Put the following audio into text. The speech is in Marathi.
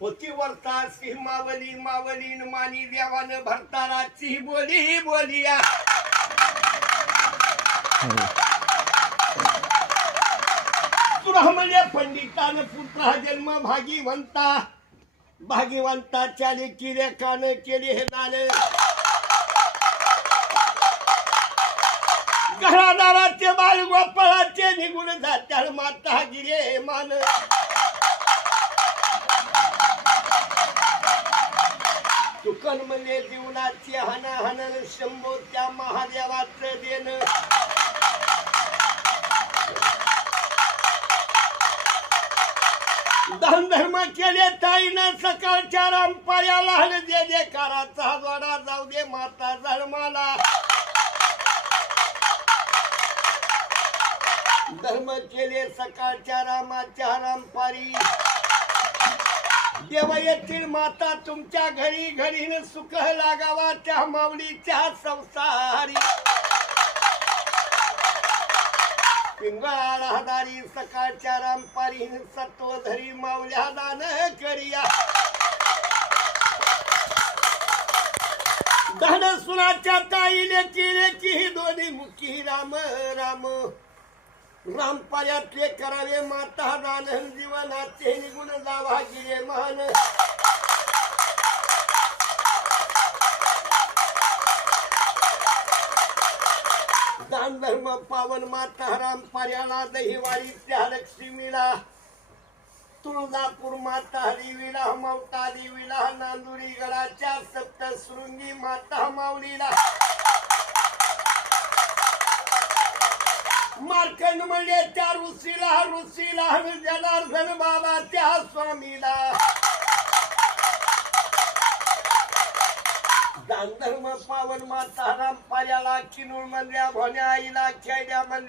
होती वर्ता सिंह मावली मावलीन मानी देवान भरताराची बोली बोलिया तुला म्हणजे पंडितान पुत्र हा जन्म भागीवंता भागीवंताच्या लेकीले कान केले हे नाले घरादाराचे बाळ गोपाळाचे निघून जात्याळ माता गिरे मान चुकन म्हणजे जीवनाची हानाहान शंभो त्या महादेवाचं देण दान धर्म केले ताईनं सकाळच्या रामपाळ्याला हल दे दे काराचा द्वारा जाऊ दे माता धर्माला धर्म केले सकाळच्या रामाच्या रामपारी देव येथील माता तुमच्या घरी घरीन सुख लागावा त्या माऊलीच्या संसारी पिंगळाला हदारी सकाळच्या रामपारी सत्वधरी माऊल्या दान करिया धन सुनाच्या ताईले केले की दोन्ही मुखी राम राम रामपाऱ्यातले करावे माता दान जीवनाचे निगुण जावा गिरे मान दान धर्म पावन माता रामपाऱ्याला दहिवाडी त्या लक्ष्मीला तुळजापूर माता हरिविला मौता देवीला नांदुरी गडाच्या सप्तशृंगी माता माऊलीला मार्कंड म्हणजे त्या ऋषीला जनार्दन बाबा त्या स्वामीला दान धर्म पावन माता रामपाऱ्याला किनूर मधल्या भोण्या आईला खेड्या मधल्या